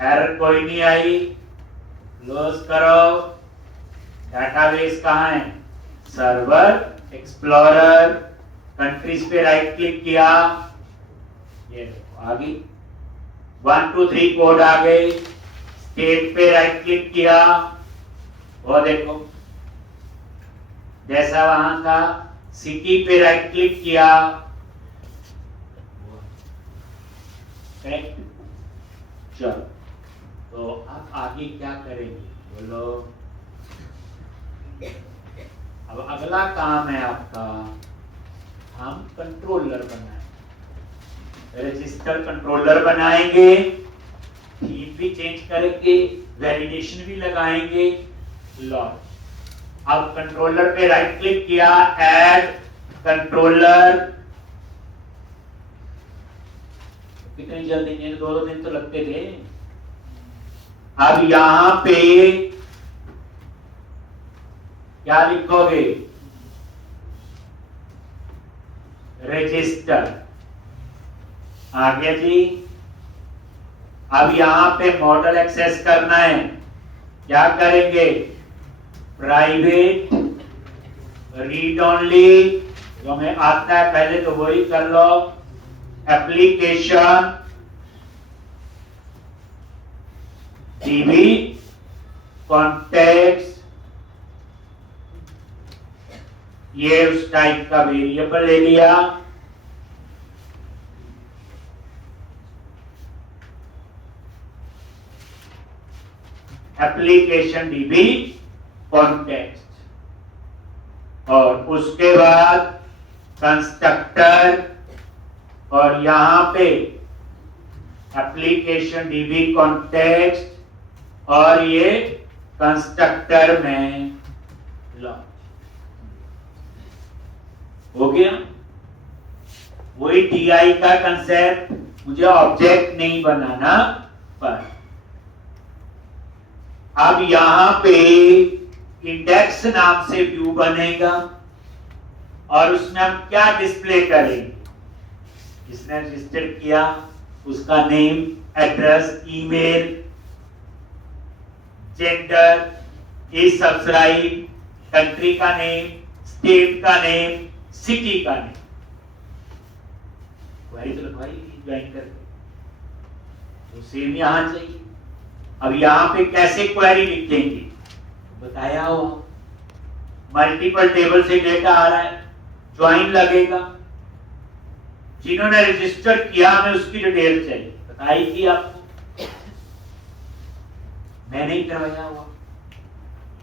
एरर कोई नहीं आई, क्लोज करो। डाटाबेस कहां है, सर्वर एक्सप्लोरर, कंट्रीज पे राइट क्लिक किया, ये आ गई 1 2 3 कोड आ गए। स्टेट पे राइट क्लिक किया, वो देखो जैसा वहां था, सिटी पे राइट क्लिक किया, करेक्ट। चलो, तो अब आगे क्या करेंगे बोलो। अब अगला काम है आपका, हम कंट्रोलर बनाएंगे, रजिस्टर कंट्रोलर बनाएंगे, थीम भी चेंज करेंगे, वैलिडेशन भी लगाएंगे, लॉन्च। अब कंट्रोलर पे राइट क्लिक किया, ऐड कंट्रोलर। कितनी जल्दी, नहीं 2 दिन तो लगते थे। अब यहां पे क्या लिखोगे, रजिस्टर। आ गया जी। अब यहां पे मॉडल एक्सेस करना है, क्या करेंगे, प्राइवेट रीड ओनली, जो हमें आता है पहले तो वही कर लो। एप्लीकेशन डीबी कॉन्टेक्स्ट, ये उस टाइप का वेरिएबल ले लिया। एप्लीकेशन डीबी कॉन्टेक्स्ट, और उसके बाद कंस्ट्रक्टर, और यहां पे एप्लीकेशन डीबी कॉन्टेक्स्ट, और ये कंस्ट्रक्टर में लॉन्च हो गया। वही टीआई का कंसेप्ट, मुझे ऑब्जेक्ट नहीं बनाना पर। अब यहां पे इंडेक्स नाम से व्यू बनेगा, और उसमें हम क्या डिस्प्ले करेंगे, जिसने रजिस्टर किया उसका name, address, email, gender, is subscribe, country का नेम, स्टेट का नेम, सिटी का नेम। क्वेरी तो लिखवाई ज्वाइन करके, तो सेम यहां चाहिए। अब यहां पे कैसे क्वेरी लिखेंगे बताया हो, मल्टीपल टेबल से डेटा आ रहा है, ज्वाइन लगेगा, जिन्होंने रजिस्टर किया हमें उसकी डिटेल चाहिए, बताई थी आपको, मैंने ही करवाया हुआ।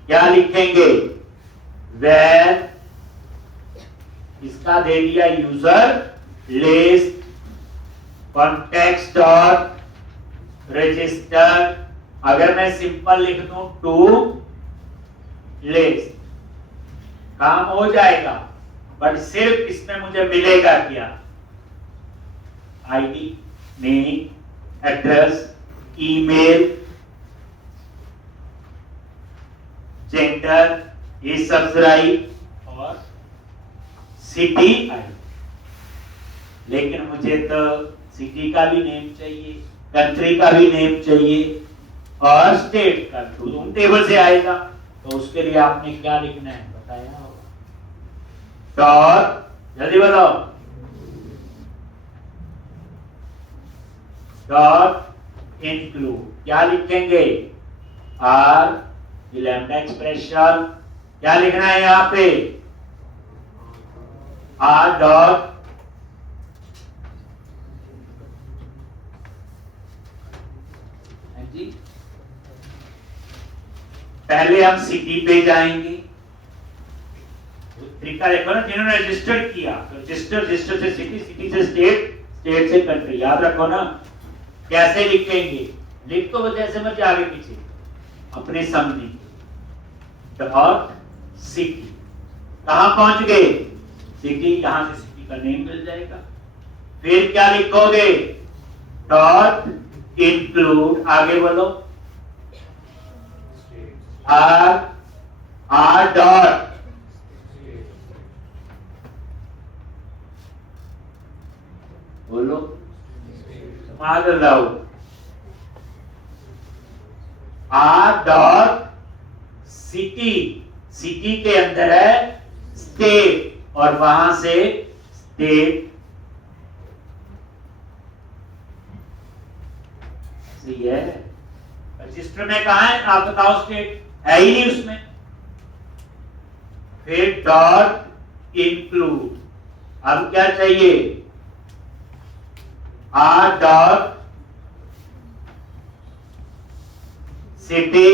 क्या लिखेंगे, वेर, इसका दे दिया user list, context dot register. अगर मैं सिंपल लिख दूं टू लिस्ट, काम हो जाएगा, बट सिर्फ इसमें मुझे मिलेगा क्या, ID, name, address, email, gender, ये सब्सक्राइब, और सिटी आईडी। लेकिन मुझे तो सिटी का भी नेम चाहिए, कंट्री का भी नेम चाहिए, और स्टेट का, तो टेबल से आएगा। तो उसके लिए आपने क्या लिखना है बताया होगा, डॉट, जल्दी बताओ, डॉट इंक्लूड। क्या लिखेंगे, आर, लैम्डा एक्सप्रेशन, क्या लिखना है यहां पे, आर डॉट जी। पहले हम सिटी पे जाएंगे, तरीका देखो ना, जिन्होंने रजिस्टर किया, रजिस्टर से सिटी, सिटी से स्टेट, स्टेट से कंट्री, याद रखो ना। कैसे लिखेंगे, लिख तो जैसे मर्जी आगे पीछे अपने समझने, डॉट सिटी, कहां पहुंच गए, सिटी, यहां से सिटी का नेम मिल जाएगा। फिर क्या लिखोगे, डॉट इंक्लूड, आगे बोलो, आर डॉट, बोलो, समाज लो, आर डॉट सिटी, सिटी के अंदर है स्टेट, और वहां से स्टेट, सही है। रजिस्टर में कहा है आप बताओ, स्टेट है ही नहीं उसमें, फिर डॉट इंक्लूड। अब क्या चाहिए? R dot city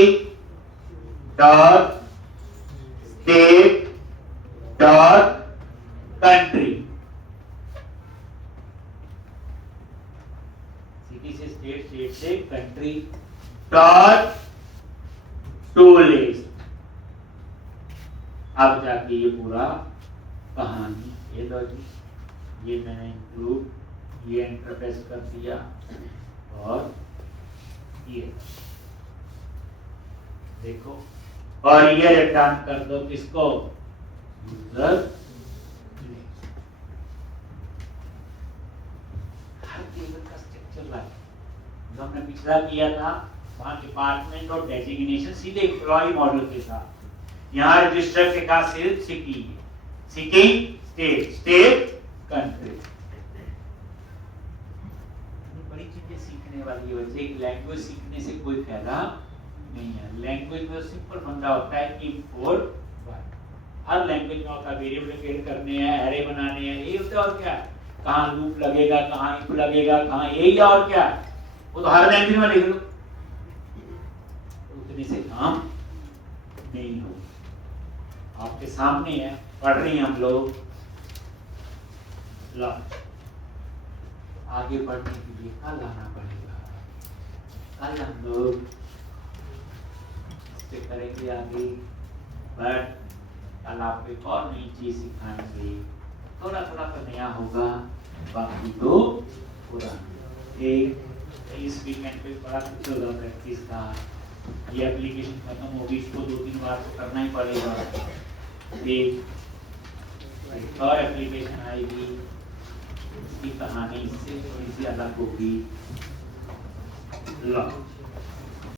dot state dot country. City से स्टेट, स्टेट से कंट्री डॉट टू लिस्ट। अब जाके ये पूरा कहानी, ये लो जी, ये मैंने इंक्लूड, ये इंटरफेस कर दिया और ये देखो, और ये रिटर्न कर दो किसको? यूजर। हर टेबल का स्ट्रक्चर रहा है जो हमने पिछला किया था, वहां डिपार्टमेंट और डेजिग्नेशन सीधे एम्प्लॉय मॉडल के साथ। यहाँ रजिस्टर के साथ सिर्फ city, city state, state country. बड़ी चीजें सीखने वाली है। वैसे एक लैंग्वेज सीखने से कोई फायदा नहीं है। लैंग्वेज में सिंपल फंडा होता है कि फॉर हर लैंग्वेज में होता है, वेरिएबल क्रिएट करने हैं, एरे बनाने हैं, ये होता है। और क्या, कहाँ लूप लगेगा, कहाँ इफ लगेगा, कहाँ यही, और क्या, वो तो हर लैंग्वेज में लिख लो, उतने से काम नहीं हो। आपके सामने है, पढ़ रहे हैं हम लोग। आगे बढ़ने के लिए कल आना पड़ेगा, कल हम लोग करेंगे आगे। बट कल आपको एक और नई चीज सिखाएंगे, थोड़ा थोड़ा तो नया होगा, बाकी तो पुराना। इस वीकेंड पे बड़ा कुछ होगा प्रैक्टिस का। ये एप्लीकेशन खत्म होगी, इसको 2-3 बार तो करना ही पड़ेगा। एक और एप्लीकेशन आएगी, इसकी कहानी इससे थोड़ी सी अलग होगी।